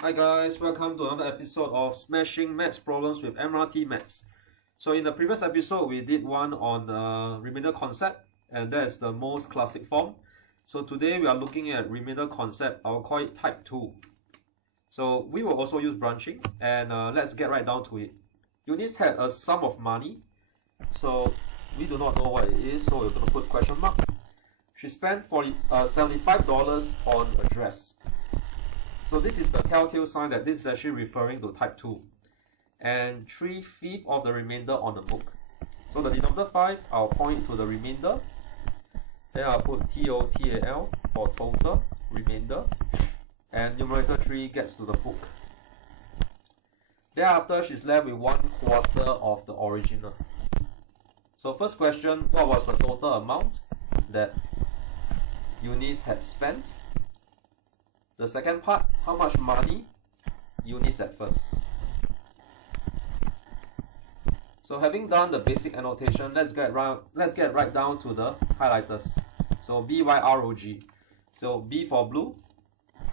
Hi guys, welcome to another episode of Smashing Maths Problems with MRT Maths. So in the previous episode, we did one on remainder concept, and that is the most classic form. So today we are looking at remainder concept. I'll call it type 2. So we will also use branching, and let's get right down to it. Eunice had a sum of money, so we do not know what it is, so we're going to put question mark. She spent $75 on a dress. So this is the telltale sign that this is actually referring to type 2. And 3/5 of the remainder on the book. So the denominator 5, I'll point to the remainder. Then I'll put TOTAL for total remainder. And numerator 3 gets to the book. Thereafter, she's left with 1/4 of the original. So first question, what was the total amount that Eunice had spent? The second part, how much money Eunice had first. So having done the basic annotation, let's get right down to the highlighters. So BYROG. So B for blue.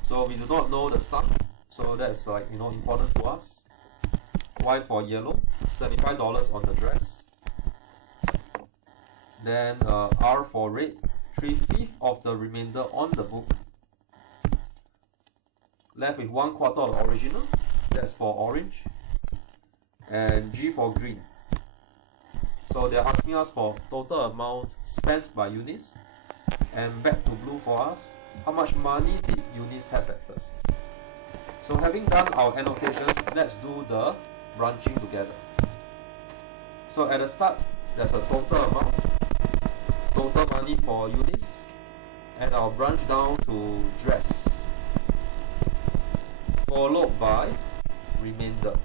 So we do not know the sum, so that's important to us. Y for yellow, $75 on the dress. Then R for red, 3/5 of the remainder on the book. Left with 1/4 of the original, that's for orange. And G for green. So they're asking us for total amount spent by Eunice. And back to blue for us, how much money did Eunice have at first? So having done our annotations, let's do the branching together. So at the start, there's a total amount, total money for Eunice, and I'll branch down to dress, followed by remainder.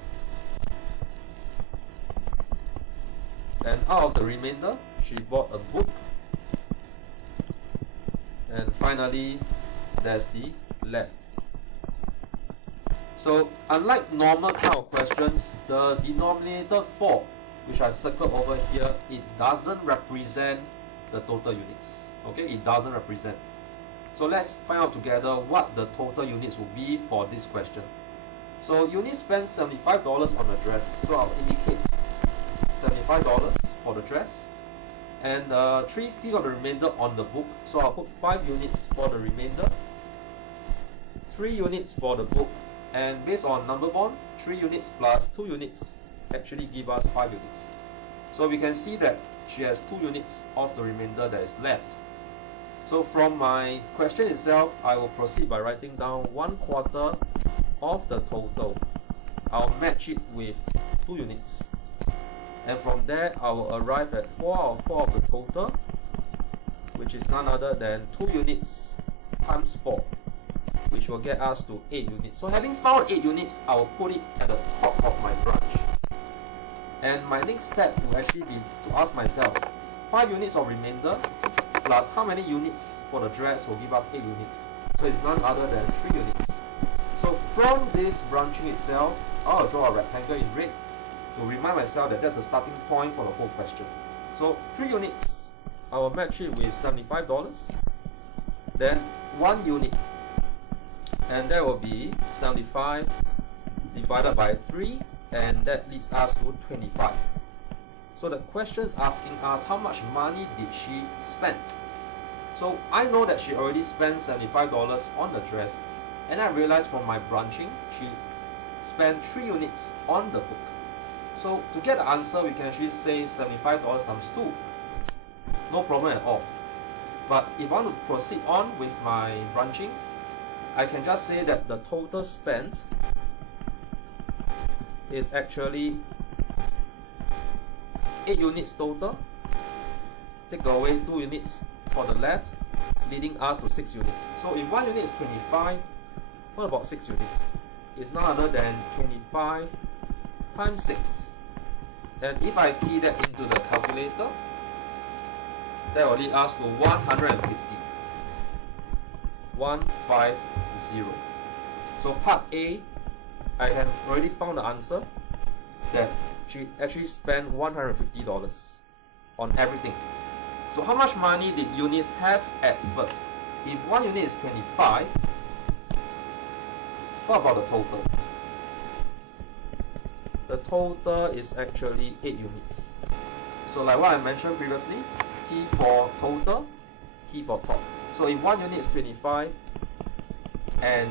And out of the remainder, she bought a book. And finally, there's the left. So unlike normal kind of questions, the denominator 4, which I circled over here, it doesn't represent the total units. Okay, it doesn't represent. So let's find out together what the total units will be for this question. So Eunice spent $75 on the dress, so I'll indicate $75 for the dress. And 3/5 of the remainder on the book, so I'll put 5 units for the remainder, 3 units for the book, and based on number bond, 3 units plus 2 units actually give us 5 units. So we can see that she has 2 units of the remainder that is left. So from my question itself, I will proceed by writing down 1/4 of the total. I'll match it with 2 units. And from there, I will arrive at 4 out of 4 of the total, which is none other than 2 units times 4, which will get us to 8 units. So having found 8 units, I will put it at the top of my branch. And my next step will actually be to ask myself, 5 units of remainder plus how many units for the dress will give us 8 units. So it's none other than 3 units. So from this branching itself, I'll draw a rectangle in red to remind myself that that's a starting point for the whole question. So 3 units, I will match it with $75. Then 1 unit, and that will be 75 divided by 3, and that leads us to 25. So the question is asking us how much money did she spend. So I know that she already spent $75 on the dress, and I realized from my branching, she spent 3 units on the book. So to get the answer, we can actually say $75 times 2. No problem at all. But if I want to proceed on with my branching, I can just say that the total spent is actually 8 units total. Take away 2 units for the left, leading us to 6 units. So if 1 unit is 25, what about 6 units? It's none other than 25 times 6. And if I key that into the calculator, that will lead us to 150. 150. So part A, I have already found the answer that she actually spent $150 on everything. So how much money did Eunice have at first? If 1 unit is 25, What about the total? The total is actually 8 units. So like what I mentioned previously, T for total, T for top. So if 1 unit is 25 and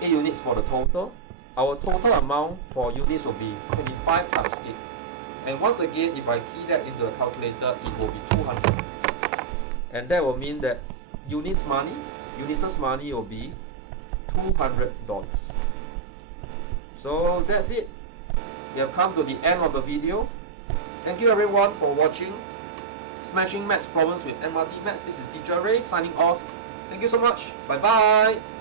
8 units for the total, our total amount for units will be 25 times 8. And once again, if I key that into a calculator, it will be 200. And that will mean that Eunice's money will be $200. So that's it. We have come to the end of the video. Thank you everyone for watching Smashing Maths Problems with MRT Maths. This is Teacher Ray signing off. Thank you so much. Bye bye.